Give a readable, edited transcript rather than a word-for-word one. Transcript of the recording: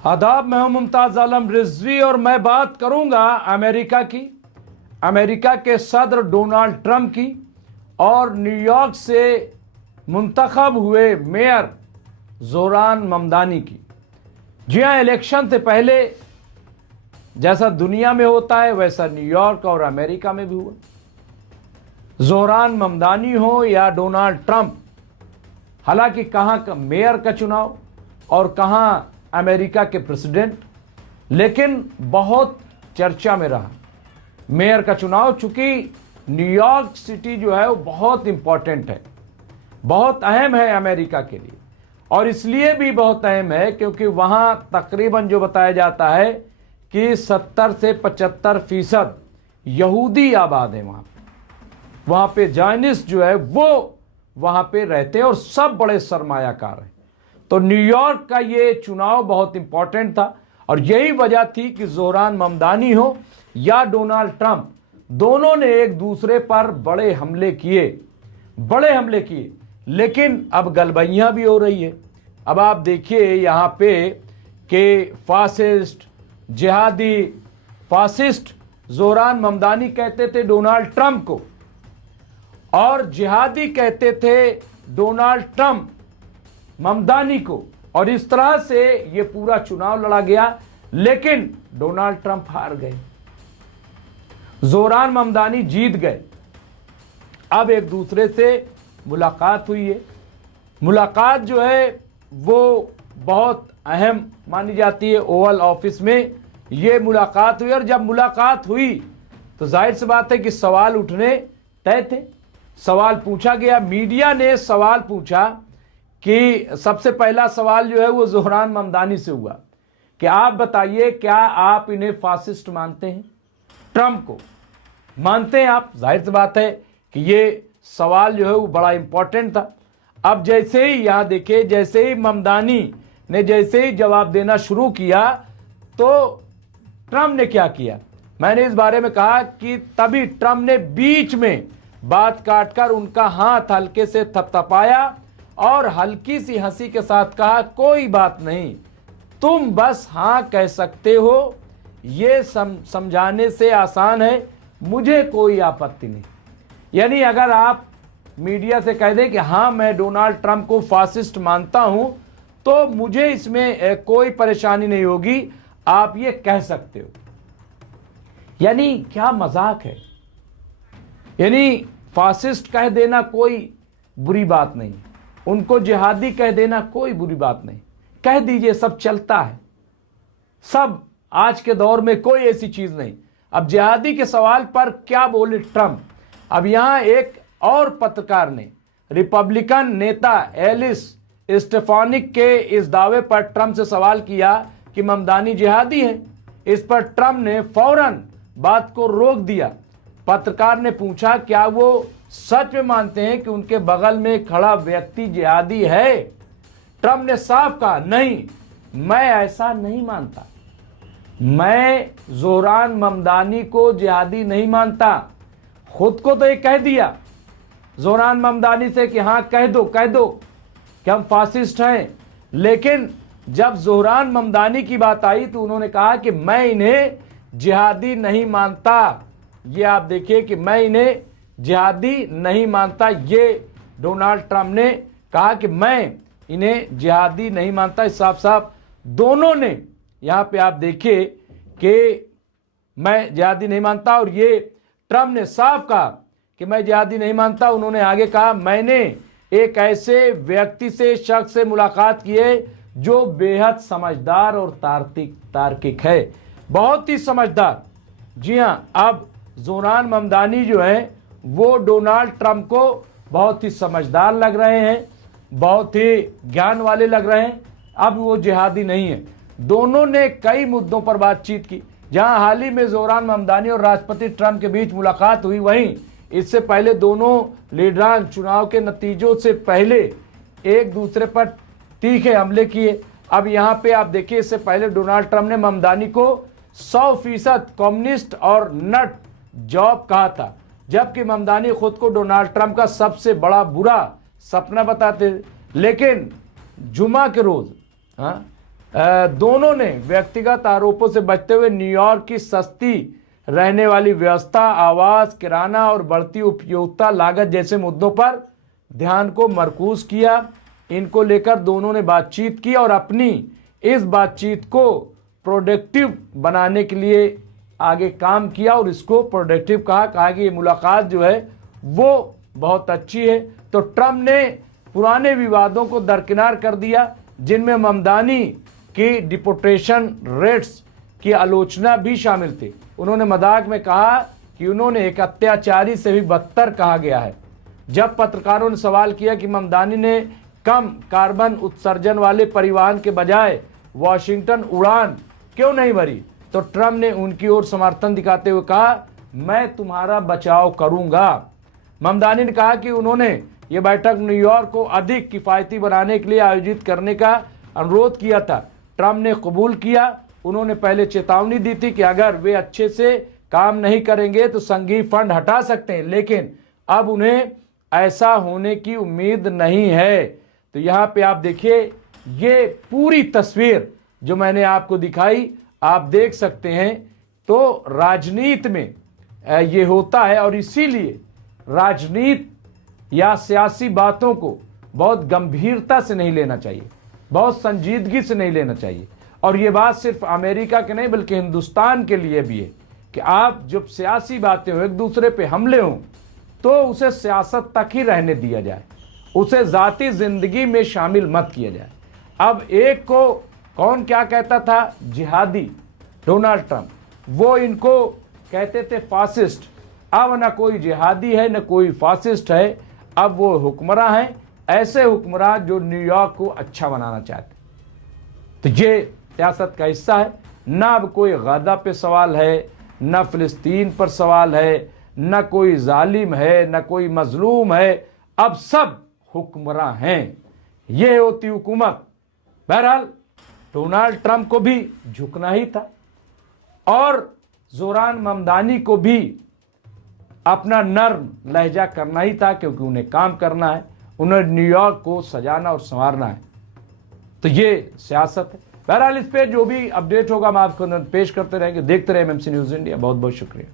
आदाब, मैं हूं मुमताज आलम रिजवी और मैं बात करूंगा अमेरिका की, अमेरिका के सदर डोनाल्ड ट्रंप की और न्यूयॉर्क से मुंतखब हुए मेयर जोहरान ममदानी की। जी हाँ, इलेक्शन से पहले जैसा दुनिया में होता है वैसा न्यूयॉर्क और अमेरिका में भी हुआ। जोहरान ममदानी हो या डोनाल्ड ट्रंप, हालांकि कहाँ का मेयर का चुनाव और कहाँ अमेरिका के प्रेसिडेंट, लेकिन बहुत चर्चा में रहा मेयर का चुनाव। चूंकि न्यूयॉर्क सिटी जो है वो बहुत इंपॉर्टेंट है, बहुत अहम है अमेरिका के लिए, और इसलिए भी बहुत अहम है क्योंकि वहाँ तकरीबन जो बताया जाता है कि 70 से 75% यहूदी आबाद है। वहाँ पे जायनिस्ट जो है वो वहाँ पे रहते हैं और सब बड़े सरमायाकार हैं। तो न्यूयॉर्क का ये चुनाव बहुत इंपॉर्टेंट था और यही वजह थी कि जोहरान ममदानी हो या डोनाल्ड ट्रंप, दोनों ने एक दूसरे पर बड़े हमले किए। लेकिन अब गलबैयां भी हो रही है। अब आप देखिए यहाँ पे कि फासिस्ट जोहरान ममदानी कहते थे डोनाल्ड ट्रंप को, और जिहादी कहते थे डोनाल्ड ट्रंप ममदानी को, और इस तरह से ये पूरा चुनाव लड़ा गया। लेकिन डोनाल्ड ट्रंप हार गए, जोहरान ममदानी जीत गए। अब एक दूसरे से मुलाकात हुई है। मुलाकात जो है वो बहुत अहम मानी जाती है। ओवल ऑफिस में ये मुलाकात हुई, और जब मुलाकात हुई तो जाहिर सी बात है कि सवाल उठने तय थे। सवाल पूछा गया, मीडिया ने सवाल पूछा कि सबसे पहला सवाल जो है वो जोहरान ममदानी से हुआ कि आप बताइए, क्या आप इन्हें फासिस्ट मानते हैं? ट्रंप को मानते हैं आप? जाहिर सी बात है कि ये सवाल जो है वो बड़ा इंपॉर्टेंट था। अब जैसे ही यहां देखिए, जैसे ही ममदानी ने जैसे ही जवाब देना शुरू किया तो ट्रंप ने क्या किया, मैंने इस बारे में कहा कि तभी ट्रंप ने बीच में बात काटकर उनका हाथ हल्के से थपथपाया और हल्की सी हंसी के साथ कहा, कोई बात नहीं, तुम बस हाँ कह सकते हो, ये समझाने से आसान है, मुझे कोई आपत्ति नहीं। यानी अगर आप मीडिया से कह दें कि हाँ मैं डोनाल्ड ट्रंप को फासिस्ट मानता हूं तो मुझे इसमें कोई परेशानी नहीं होगी, आप ये कह सकते हो। यानी क्या मजाक है। यानी फासिस्ट कह देना कोई बुरी बात नहीं, उनको जिहादी कह देना कोई बुरी बात नहीं, कह दीजिए, सब चलता है, सब आज के दौर में कोई ऐसी चीज नहीं। अब जिहादी के सवाल पर क्या बोले ट्रंप। अब यहां एक और पत्रकार ने रिपब्लिकन नेता एलिस स्टेफानिक के इस दावे पर ट्रंप से सवाल किया कि ममदानी जिहादी है। इस पर ट्रंप ने फौरन बात को रोक दिया। पत्रकार ने पूछा, क्या वो सच में मानते हैं कि उनके बगल में खड़ा व्यक्ति जिहादी है? ट्रंप ने साफ कहा, नहीं, मैं ऐसा नहीं मानता, मैं जोहरान ममदानी को जिहादी नहीं मानता। खुद को तो ये कह दिया जोहरान ममदानी से कि हाँ कह दो कि हम फासिस्ट हैं, लेकिन जब जोहरान ममदानी की बात आई तो उन्होंने कहा कि मैं इन्हें जिहादी नहीं मानता। ये आप देखिए कि मैं इन्हें जिहादी नहीं मानता, ये डोनाल्ड ट्रंप ने कहा कि मैं इन्हें जिहादी नहीं मानता। साफ साफ दोनों ने यहाँ पे आप देखिए कि मैं जिहादी नहीं मानता, और ये ट्रंप ने साफ कहा कि मैं जिहादी नहीं मानता। उन्होंने आगे कहा, मैंने एक ऐसे व्यक्ति से, शख्स से मुलाकात की है जो बेहद समझदार और तार्किक है, बहुत ही समझदार। जी हाँ, अब जोहरान ममदानी जो है वो डोनाल्ड ट्रंप को बहुत ही समझदार लग रहे हैं, बहुत ही ज्ञान वाले लग रहे हैं। अब वो जिहादी नहीं है। दोनों ने कई मुद्दों पर बातचीत की। जहां हाल ही में जोहरान ममदानी और राष्ट्रपति ट्रंप के बीच मुलाकात हुई, वहीं इससे पहले दोनों लीडरान चुनाव के नतीजों से पहले एक दूसरे पर तीखे हमले किए। अब यहाँ पे आप देखिए, इससे पहले डोनाल्ड ट्रंप ने ममदानी को 100% कम्युनिस्ट और नट जॉब कहा था, जबकि ममदानी खुद को डोनाल्ड ट्रंप का सबसे बड़ा बुरा सपना बताते थे। लेकिन जुमा के रोज दोनों ने व्यक्तिगत आरोपों से बचते हुए न्यूयॉर्क की सस्ती रहने वाली व्यवस्था, आवास, किराना और बढ़ती उपयोगिता लागत जैसे मुद्दों पर ध्यान को मरकूज किया। इनको लेकर दोनों ने बातचीत की और अपनी इस बातचीत को प्रोडक्टिव बनाने के लिए आगे काम किया और इसको प्रोडक्टिव कहा कि ये मुलाकात जो है वो बहुत अच्छी है। तो ट्रम्प ने पुराने विवादों को दरकिनार कर दिया, जिनमें ममदानी की डिपोर्टेशन रेट्स की आलोचना भी शामिल थी। उन्होंने मजाक में कहा कि उन्होंने एक अत्याचारी से भी बदतर कहा गया है। जब पत्रकारों ने सवाल किया कि ममदानी ने कम कार्बन उत्सर्जन वाले परिवहन के बजाय वॉशिंगटन उड़ान क्यों नहीं भरी, तो ट्रम्प ने उनकी ओर समर्थन दिखाते हुए कहा, मैं तुम्हारा बचाव करूंगा। ममदानी ने कहा कि उन्होंने ये बैठक न्यूयॉर्क को अधिक किफायती बनाने के लिए आयोजित करने का अनुरोध किया था। ट्रम्प ने कबूल किया। उन्होंने पहले चेतावनी दी थी कि अगर वे अच्छे से काम नहीं करेंगे तो संघीय फंड हटा सकते हैं, लेकिन अब उन्हें ऐसा होने की उम्मीद नहीं है। तो यहाँ पे आप देखिए, ये पूरी तस्वीर जो मैंने आपको दिखाई आप देख सकते हैं। तो राजनीति में ये होता है और इसीलिए राजनीति या सियासी बातों को बहुत गंभीरता से नहीं लेना चाहिए, बहुत संजीदगी से नहीं लेना चाहिए। और ये बात सिर्फ अमेरिका के नहीं बल्कि हिंदुस्तान के लिए भी है कि आप जब सियासी बातें हो, एक दूसरे पे हमले हों, तो उसे सियासत तक ही रहने दिया जाए, उसे जाती जिंदगी में शामिल मत किया जाए। अब एक को कौन क्या कहता था, जिहादी डोनाल्ड ट्रंप, वो इनको कहते थे फासिस्ट। अब ना कोई जिहादी है न कोई फासिस्ट है, अब वो हुक्मरान हैं, ऐसे हुक्मरान जो न्यूयॉर्क को अच्छा बनाना चाहते। तो ये सियासत का हिस्सा है। ना अब कोई गजा पे सवाल है, न फिलिस्तीन पर सवाल है, न कोई जालिम है, न कोई मजलूम है, अब सब हुक्मरान हैं। ये होती हुकूमत। बहरहाल डोनाल्ड ट्रंप को भी झुकना ही था और जोरान ममदानी को भी अपना नर्म लहजा करना ही था, क्योंकि उन्हें काम करना है, उन्हें न्यूयॉर्क को सजाना और संवारना है। तो ये सियासत है। बहरहाल इस पे जो भी अपडेट होगा हम आपको पेश करते रहेंगे। देखते रहे एमएमसी न्यूज़ इंडिया। बहुत बहुत शुक्रिया।